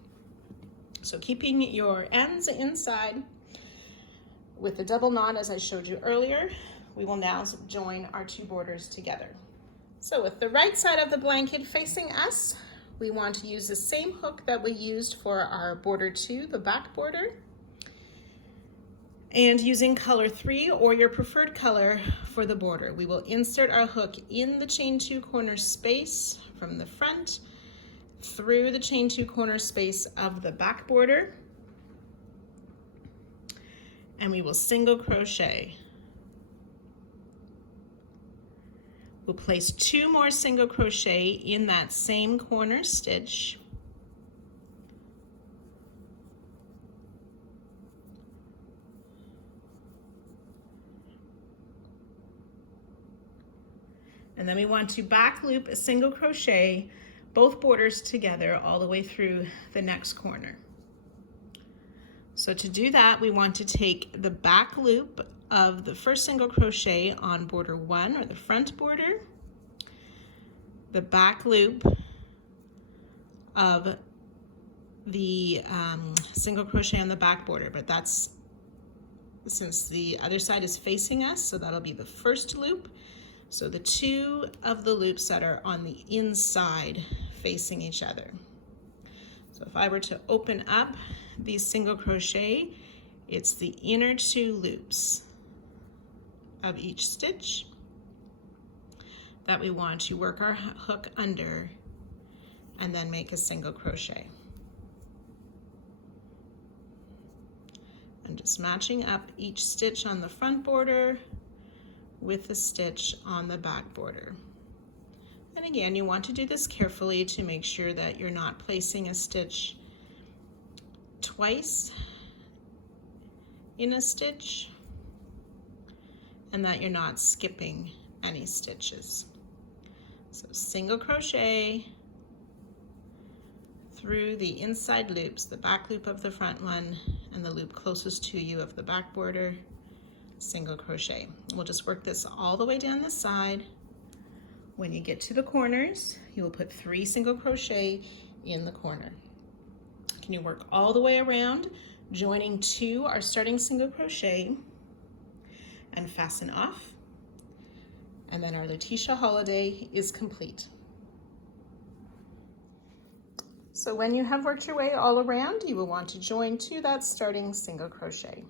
So keeping your ends inside with the double knot as I showed you earlier, we will now join our two borders together. So with the right side of the blanket facing us, we want to use the same hook that we used for our border 2, the back border. And using color 3 or your preferred color for the border, we will insert our hook in the chain 2 corner space from the front through the chain 2 corner space of the back border, and we will single crochet. We'll place 2 more single crochet in that same corner stitch. And then we want to back loop a single crochet both borders together all the way through the next corner. So to do that, we want to take the back loop of the first single crochet on border 1 or the front border, the back loop of the single crochet on the back border, but that's since the other side is facing us, so that'll be the first loop. So the 2 of the loops that are on the inside facing each other. So if I were to open up these single crochet, it's the inner 2 loops of each stitch that we want to work our hook under and then make a single crochet. I'm just matching up each stitch on the front border with the stitch on the back border. And again, you want to do this carefully to make sure that you're not placing a stitch twice in a stitch and that you're not skipping any stitches. So single crochet through the inside loops, the back loop of the front one and the loop closest to you of the back border, single crochet. We'll just work this all the way down the side. When you get to the corners, you will put 3 single crochet in the corner. Can you work all the way around, joining 2 our starting single crochet and fasten off, and then our Letitia holiday is complete. So when you have worked your way all around, you will want to join to that starting single crochet.